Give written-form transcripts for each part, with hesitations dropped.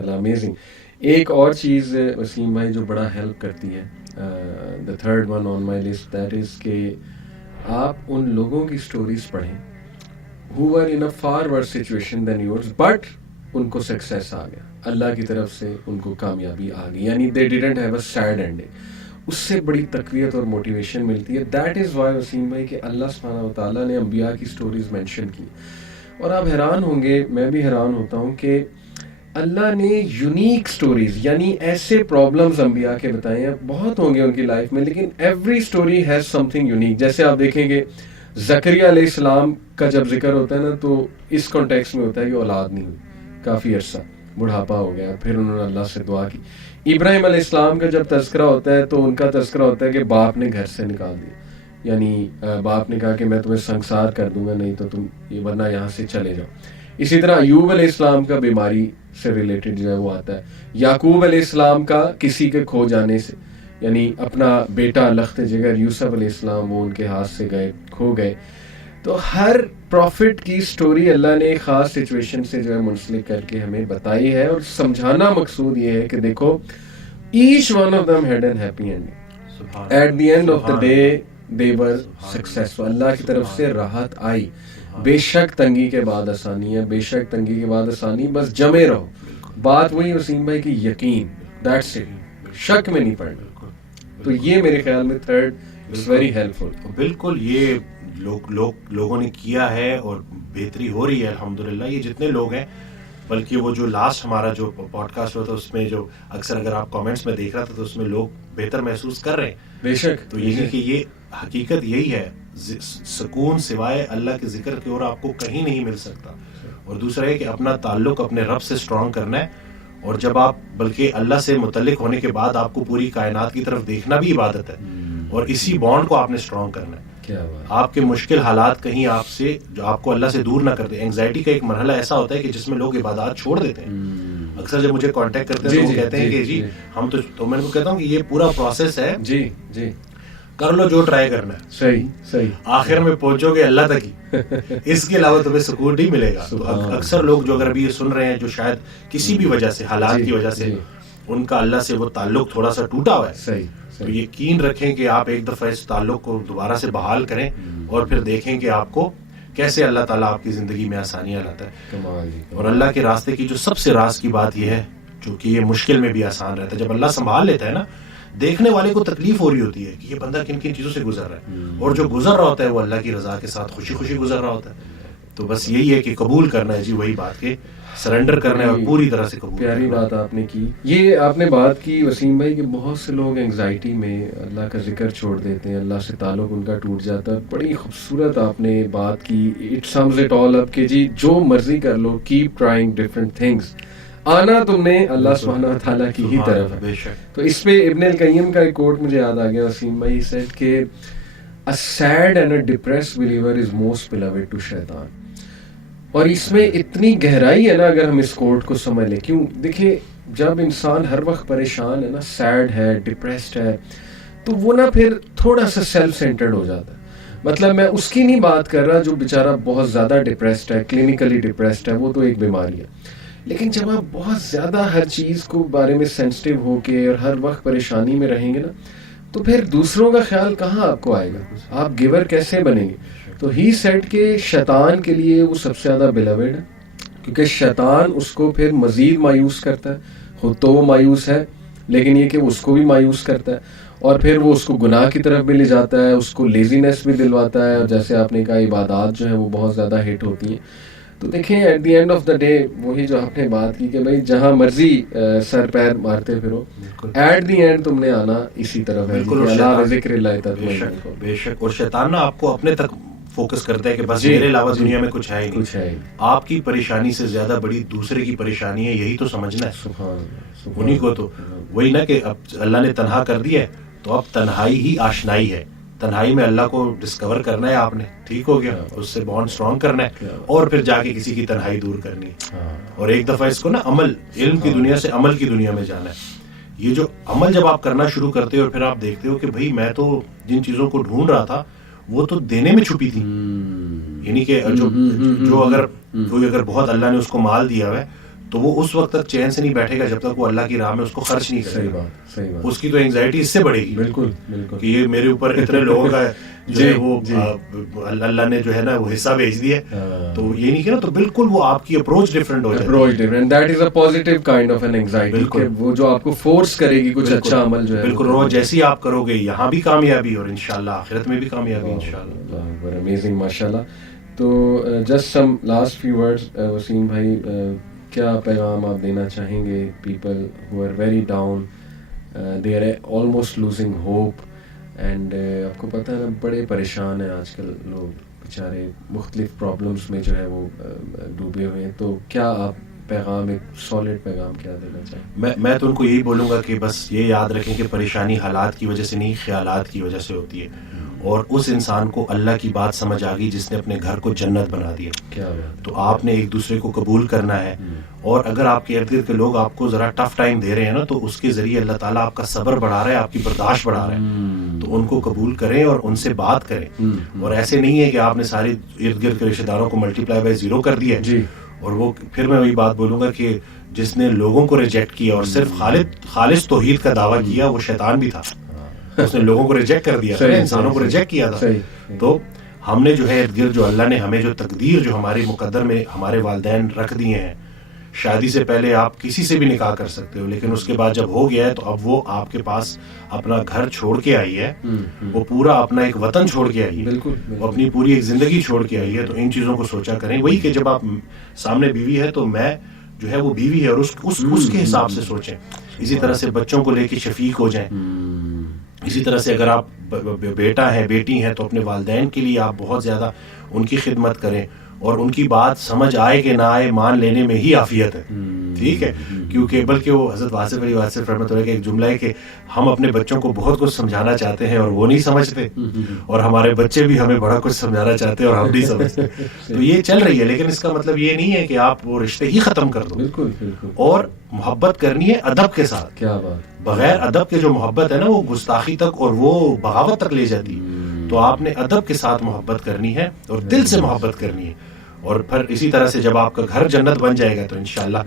Amazing. ایک اور چیز وسیم بھائی جو بڑا ہیلپ کرتی ہے, the third one on my list, that is کہ آپ ان لوگوں کی سٹوریز پڑھیں who were in a far worse situation than yours but ان کو سکسیس آ گیا, اللہ کی طرف سے ان کو کامیابی آ گئی, یعنی they didn't have a sad ending. اس سے بڑی تقویت اور موٹیویشن ملتی ہے. دیٹ از وائی وسیم بھائی کہ اللہ سبحانہ و تعالیٰ نے انبیاء کی سٹوریز مینشن کی. اور آپ حیران ہوں گے, میں بھی حیران ہوتا ہوں کہ اللہ نے یونیک سٹوریز, یعنی ایسے پرابلمز انبیاء کے بتائے ہیں, بہت ہوں گے ان کی لائف میں, لیکن every story has some thing unique. جیسے آپ دیکھیں گے زکریا علیہ السلام کا جب ذکر ہوتا ہے نا, تو اس کانٹیکس میں ہوتا ہے کہ اولاد نہیں ہوئی, کافی عرصہ بڑھاپا ہو گیا, پھر انہوں نے اللہ سے دعا کی. ابراہیم علیہ السلام کا جب تذکرہ ہوتا ہے تو ان کا تذکرہ ہوتا ہے کہ باپ نے گھر سے نکال دیا, یعنی باپ نے کہا کہ میں تمہیں سنسار کر دوں گا, نہیں تو تم ورنہ یہاں سے چلے جاؤ. اسی طرح ایوب علیہ السلام کا بیماری سے ریلیٹڈ جو ہے وہ آتا ہے. یعقوب علیہ السلام کا کسی کے کھو جانے سے, یعنی اپنا بیٹا لخت جگر یوسف علیہ السلام وہ ان کے ہاتھ سے گئے, کھو گئے. تو ہر پروفٹ کی سٹوری اللہ نے ایک خاص سچویشن سے جو ہے منسلک کر کے ہمیں بتائی ہے, اور سمجھانا مقصود یہ ہے کہ دیکھو each one of them had an happy ending, at the end of the day they were successful. اللہ کی طرف سے راحت آئی. بے شک تنگی کے بعد آسانی ہے, بے شک تنگی کے بعد آسانی, بس جمے رہو. بات وہی وسیم بھائی کی یقین, دیٹس اٹ, شک میں نہیں پڑنا. تو یہ میرے خیال میں تھرڈ اٹس ویری ہیلپ فل. بالکل, یہ لوگوں نے کیا ہے اور بہتری ہو رہی ہے الحمدللہ. یہ جتنے لوگ ہیں, بلکہ وہ جو لاسٹ ہمارا جو پوڈ کاسٹ ہوا تھا اس میں جو اکثر اگر آپ کامنٹس میں دیکھ رہا تھا تو اس میں لوگ بہتر محسوس کر رہے ہیں. بے شک. تو یہی کہ یہ حقیقت یہی ہے, سکون سوائے اللہ کے ذکر کے اور آپ کو کہیں نہیں مل سکتا. اور دوسرا ہے کہ اپنا تعلق اپنے رب سے اسٹرانگ کرنا ہے, اور جب آپ بلکہ اللہ سے متعلق ہونے کے بعد آپ کو پوری کائنات کی طرف دیکھنا بھی عبادت ہے, اور اسی بانڈ کو آپ نے اسٹرانگ کرنا ہے. آپ کے مشکل حالات کہیں آپ سے جو آپ کو اللہ سے دور نہ کر دے. اینگزائٹی کا ایک مرحلہ ایسا ہوتا ہے کہ جس میں لوگ عبادات چھوڑ دیتے ہیں. اکثر جب مجھے کانٹیکٹ کرتے ہیں تو وہ کہتے ہیں کہ جی ہم تو میں ان کو کہتا ہوں کہ یہ پورا پروسیس ہے, جی جی کر لو جو ٹرائی کرنا ہے, صحیح صحیح, آخر میں پہنچو گے اللہ تک ہی, اس کے علاوہ تمہیں سکون نہیں ملے گا. تو اکثر لوگ جو اگر ابھی یہ سن رہے ہیں جو شاید کسی بھی وجہ سے حالات کی وجہ سے ان کا اللہ سے وہ تعلق تھوڑا سا ٹوٹا ہوا ہے, صحیح, تو یقین رکھیں کہ آپ ایک دفعہ اس تعلق کو دوبارہ سے بحال کریں اور پھر دیکھیں کہ آپ کو کیسے اللہ تعالیٰ آپ کی زندگی میں آسانیاں لاتا ہے. اور اللہ کے راستے کی جو سب سے راز کی بات یہ ہے, جو کہ یہ مشکل میں بھی آسان رہتا ہے, جب اللہ سنبھال لیتا ہے نا, دیکھنے والے کو تکلیف ہو رہی ہوتی ہے کہ یہ بندہ کن کن چیزوں سے گزر رہا ہے, اور جو گزر رہا ہوتا ہے وہ اللہ کی رضا کے ساتھ خوشی خوشی گزر رہا ہوتا ہے. تو بس یہی ہے کہ قبول کرنا ہے, جی وہی بات کہ سرنڈر کرنا ہے اور پوری طرح سے قبول. پیاری بات آپ نے کی. یہ آپ نے بات کی وسیم بھائی کہ بہت سے لوگ انگزائٹی میں اللہ کا ذکر چھوڑ دیتے ہیں, اللہ سے تعلق ان کا ٹوٹ جاتا ہے. بڑی خوبصورت آپ نے بات کی. اٹ سمز اٹ آل اپ کہ جی جو مرضی کر لو, کیپ ٹرائنگ ڈفرنٹ تھنگس, آنا تم نے اللہ سبحانہ تعالیٰ کی ہی طرف ہے. تو اس پہ ابن القیم کا ایک کوٹ مجھے یاد آ گیا وسیم بھائی, سیڈ کہ a sad and a depressed believer is most beloved to شیطان. اور اس میں اتنی گہرائی ہے نا اگر ہم اس کوٹ کو سمجھ لیں. کیوں, دیکھیں جب انسان ہر وقت پریشان ہے نا, سیڈ ہے, ڈپریسڈ ہے, تو وہ نا پھر تھوڑا سا سیلف سینٹرڈ ہو جاتا ہے. مطلب میں اس کی نہیں بات کر رہا جو بیچارہ بہت زیادہ ڈپریسڈ ہے, کلینکلی ڈپریسڈ ہے, وہ تو ایک بیماری ہے. لیکن جب آپ بہت زیادہ ہر چیز کو بارے میں سینسٹیو ہو کے اور ہر وقت پریشانی میں رہیں گے نا, تو پھر دوسروں کا خیال کہاں آپ کو آئے گا, آپ گیور کیسے بنیں گے. تو ہی سیٹ کہ شیطان کے لیے وہ سب سے زیادہ بیلوڈ ہے, کیونکہ شیطان اس کو پھر مزید مایوس کرتا ہے. خود تو وہ مایوس ہے, لیکن یہ کہ اس کو بھی مایوس کرتا ہے, اور پھر وہ اس کو گناہ کی طرف بھی لے جاتا ہے, اس کو لیزینس بھی دلواتا ہے, اور جیسے آپ نے کہا عبادات جو ہیں وہ بہت زیادہ ہٹ ہوتی ہیں. تو دیکھیں at the end of the day وہی جو آپ نے بات کی کہ بھائی جہاں مرضی سر پیر مارتے پھرو, ایٹ دی اینڈ تم نے آنا اسی طرف ہے. ذکر اللہ تطمئن. بے شک. اور شیطان نا آپ کو اپنے تک فوکس کرتا ہے کہ بس میرے علاوہ دنیا میں کچھ ہے ہی نہیں. آپ کی پریشانی سے زیادہ بڑی دوسرے کی پریشانی ہے, یہی تو سمجھنا ہے. انہیں کو تو وہی نا کہ اب اللہ نے تنہا کر دیا ہے, تو اب تنہائی ہی آشنائی ہے. تنہائی میں اللہ کو ڈسکور کرنا ہے آپ نے, ٹھیک ہو گیا, اس سے بانڈ اسٹرانگ کرنا ہے, اور پھر جا کے کسی کی تنہائی دور کرنی ہے. اور ایک دفعہ اس کو نا عمل, علم کی دنیا سے عمل کی دنیا میں جانا ہے. یہ جو عمل جب آپ کرنا شروع کرتے ہو اور پھر آپ دیکھتے ہو کہ بھائی میں تو جن چیزوں کو ڈھونڈ رہا تھا وہ تو دینے میں چھپی تھی. یعنی کہ جو اگر کوئی اگر بہت اللہ نے اس کو مال دیا ہے تو وہ اس وقت تک چین سے نہیں بیٹھے گا جب تک وہ اللہ کی راہ میں اس کو خرچ نہیں کرے گا. صحیح بات. اس کی تو انگزائٹی اس سے بڑھے گی. بالکل کہ یہ میرے اوپر اتنے لوگوں کا جو ہے وہ اللہ نے جو ہے نا وہ حصہ بھیج دیا, تو یہ نہیں کہ نا, تو بالکل وہ آپ کی اپروچ ڈفرینٹ ہو جاتی ہے. That is a positive kind of an anxiety, وہ جو آپ کو فورس کرے گی کچھ اچھا عمل جو ہے. بالکل, روز جیسی آپ کرو گے یہاں بھی کامیابی اور انشاءاللہ آخرت میں بھی کامیابی انشاءاللہ. امیزنگ, ماشاءاللہ. تو just some last few words Waseem بھائی, کیا پیغام آپ دینا چاہیں گے people who are very down, they are almost losing hope, and آپ کو پتہ ہے نا بڑے پریشان ہیں آج کل لوگ بیچارے, مختلف پرابلمس میں جو ہے وہ ڈوبے ہوئے ہیں, تو کیا آپ پیغام, ایک سالڈ پیغام کیا دینا چاہیں؟ میں تو ان کو یہی بولوں گا کہ بس یہ یاد رکھیں کہ پریشانی حالات کی وجہ سے نہیں, خیالات کی وجہ سے ہوتی ہے. اور اس انسان کو اللہ کی بات سمجھ آ گئی جس نے اپنے گھر کو جنت بنا دیا. تو آپ نے ایک دوسرے کو قبول کرنا ہے, اور اگر آپ کے ارد گرد کے لوگ آپ کو ذرا ٹف ٹائم دے رہے ہیں نا, تو اس کے ذریعے اللہ تعالیٰ آپ کا صبر بڑھا رہا ہے, آپ کی برداشت بڑھا رہا ہے. تو ان کو قبول کریں اور ان سے بات کریں. اور ایسے نہیں ہے کہ آپ نے سارے ارد گرد کے رشتے داروں کو ملٹیپلائی بائی 0 کر دیا ہے. اور وہ پھر میں وہی بات بولوں گا کہ جس نے لوگوں کو ریجیکٹ کیا اور صرف خالص توحید کا دعویٰ کیا, وہ شیطان بھی تھا. اس نے لوگوں کو ریجیکٹ کر دیا تھا, انسانوں کو ریجیکٹ کیا تھا. تو ہم نے جو ہے ارد گرد جو اللہ نے ہمیں جو تقدیر جو ہماری مقدر میں ہمارے والدین رکھ دیے ہیں, شادی سے پہلے آپ کسی سے بھی نکاح کر سکتے ہو, لیکن اس کے بعد جب ہو گیا ہے تو اب وہ آپ کے پاس اپنا گھر چھوڑ کے آئی ہے, وہ پورا اپنا ایک وطن چھوڑ کے آئی ہے, وہ اپنی پوری ایک زندگی چھوڑ کے آئی ہے. تو ان چیزوں کو سوچا کریں. وہی کہ جب آپ سامنے بیوی ہے تو میں جو ہے وہ بیوی ہے, اور اس کے حساب سے سوچیں. اسی طرح سے بچوں کو لے کے شفیق ہو جائیں. اسی طرح سے اگر آپ بیٹا ہے بیٹی ہیں تو اپنے والدین کے لیے آپ بہت زیادہ ان کی خدمت کریں, اور ان کی بات سمجھ آئے کہ نہ آئے مان لینے میں ہی عافیت ہے. ٹھیک ہے, کیونکہ بلکہ وہ حضرت واصف علی واصف رحمۃ اللہ کا ایک جملہ ہے کہ ہم اپنے بچوں کو بہت کچھ سمجھانا چاہتے ہیں اور وہ نہیں سمجھتے, اور ہمارے بچے بھی ہمیں بڑا کچھ سمجھانا چاہتے ہیں اور ہم نہیں سمجھتے. تو یہ چل رہی ہے, لیکن اس کا مطلب یہ نہیں ہے کہ آپ وہ رشتے ہی ختم کر دو. اور محبت کرنی ہے ادب کے ساتھ. کیا بات, بغیر ادب کے جو محبت ہے نا وہ گستاخی تک اور وہ بغاوت تک لے جاتی ہے. تو آپ نے ادب کے ساتھ محبت کرنی ہے اور دل سے محبت کرنی ہے. اور پھر اسی طرح سے جب آپ کا گھر جنت بن جائے گا تو انشاءاللہ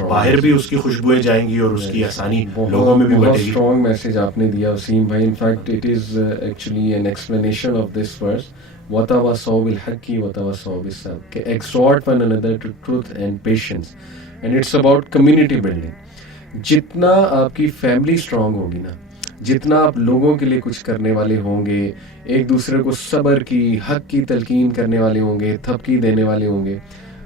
باہر بھی اس کی خوشبوئیں جائیں گی اور اس کی آسانی لوگوں میں بھی بڑھے گی. اسٹرانگ میسج آپ نے دیا وسیم بھائی. In fact it is actually an explanation of this verse, وتواصوا بالحق وتواصوا بالصبر, کہ exhort one another to truth and patience, and it's about community building. جتنا آپ کی فیملی اسٹرانگ ہوگی نا, جتنا آپ لوگوں کے لیے کچھ کرنے والے ہوں گے, ایک دوسرے کو صبر کی, حق کی تلقین کرنے والے ہوں گے, تھپکی دینے والے ہوں گے.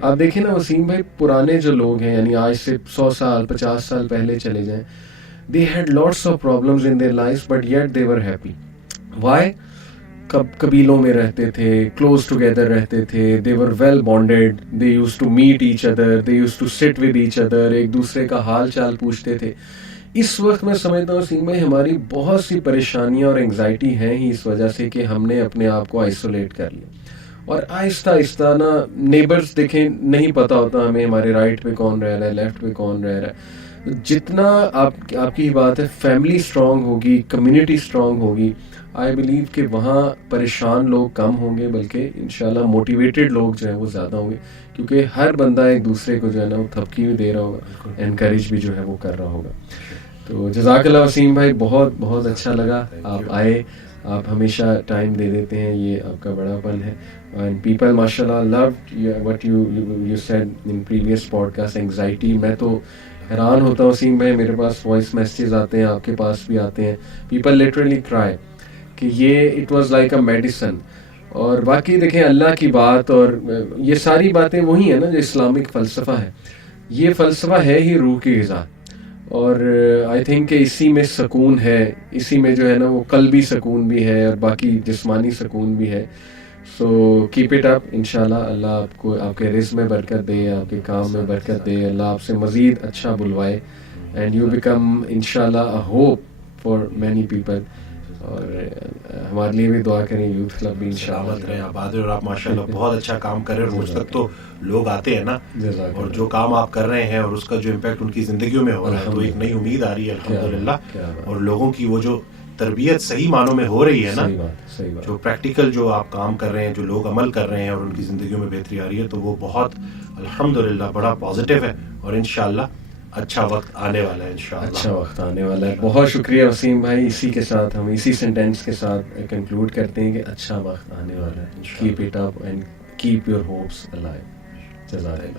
آپ دیکھیں نا وسیم بھائی, پرانے جو لوگ ہیں, یعنی آج سے 100 سال 50 سال پہلے چلے جائیں, they had lots of problems in their lives but yet they were happy. Why? قبیلوں میں رہتے تھے, close together رہتے تھے, they were well bonded, they used to meet each other, they used to sit with each other, ایک دوسرے کا حال چال پوچھتے تھے. اس وقت میں سمجھتا ہوں وسیم بھائی ہماری بہت سی پریشانیاں اور انگزائٹی ہیں ہی اس وجہ سے کہ ہم نے اپنے آپ کو آئسولیٹ کر لیا, اور آہستہ آہستہ نا نیبرز دیکھیں نہیں پتہ ہوتا ہمیں ہمارے رائٹ پہ کون رہ رہا ہے, لیفٹ پہ کون رہ رہا ہے. جتنا آپ کی بات ہے فیملی اسٹرانگ ہوگی, کمیونٹی اسٹرانگ ہوگی, آئی بلیو کہ وہاں پریشان لوگ کم ہوں گے, بلکہ انشاءاللہ موٹیویٹڈ لوگ جو ہیں وہ زیادہ ہوں گے, کیونکہ ہر بندہ ایک دوسرے کو جو ہے نا وہ تھپکی بھی دے رہا ہوگا, انکریج بھی جو ہے وہ کر رہا ہوگا. تو جزاک اللہ وسیم بھائی, بہت بہت اچھا لگا آپ آئے, آپ ہمیشہ ٹائم دے دیتے ہیں, یہ آپ کا بڑا پن ہے. اینڈ پیپل ماشاء اللہ loved what you said in previous podcast, anxiety. میں تو حیران ہوتا ہوں وسیم بھائی, میرے پاس وائس میسیجز آتے ہیں, آپ کے پاس بھی آتے ہیں, پیپل لٹرلی کرائی کہ یہ it was like a medicine. اور باقی دیکھیں اللہ کی بات اور یہ ساری باتیں وہی ہیں نا جو اسلامک فلسفہ ہے, یہ فلسفہ ہے ہی روح کی غذا. اور آئی تھنک کہ اسی میں سکون ہے, اسی میں جو ہے نا وہ قلبی سکون بھی ہے اور باقی جسمانی سکون بھی ہے. سو کیپ اٹ اپ, انشاءاللہ اللہ آپ کو آپ کے رزق میں برکت دے, آپ کے کام میں برکت دے, اللہ آپ سے مزید اچھا بلوائے, اینڈ یو بیکم انشاءاللہ اے ہوپ فار مینی پیپل. اور ہمارے لیے بھی دعا کریں, یوتھ کلب بھی انشاءاللہ رہے آباد. اور آپ ماشاءاللہ بہت اچھا کام کر رہے ہیں, روز تک تو لوگ آتے ہیں نا, اور جو کام آپ کر رہے ہیں اور اس کا جو امپیکٹ ان کی زندگیوں میں ہو رہا ہے, تو ایک نئی امید آ رہی ہے الحمدللہ. اور لوگوں کی وہ جو تربیت صحیح معنوں میں ہو رہی ہے نا, صحیح بات, جو پریکٹیکل جو آپ کام کر رہے ہیں, جو لوگ عمل کر رہے ہیں اور ان کی زندگیوں میں بہتری آ رہی ہے, تو وہ بہت الحمدللہ بڑا پازیٹیو ہے, اور انشاءاللہ اچھا وقت آنے والا ہے, انشاءاللہ اچھا وقت آنے والا ہے. بہت شکریہ وسیم بھائی. اسی کے ساتھ ہم اسی سینٹینس کے ساتھ کنکلوڈ کرتے ہیں کہ اچھا وقت آنے والا ہے. Keep it up and keep your hopes alive. جزاک اللہ.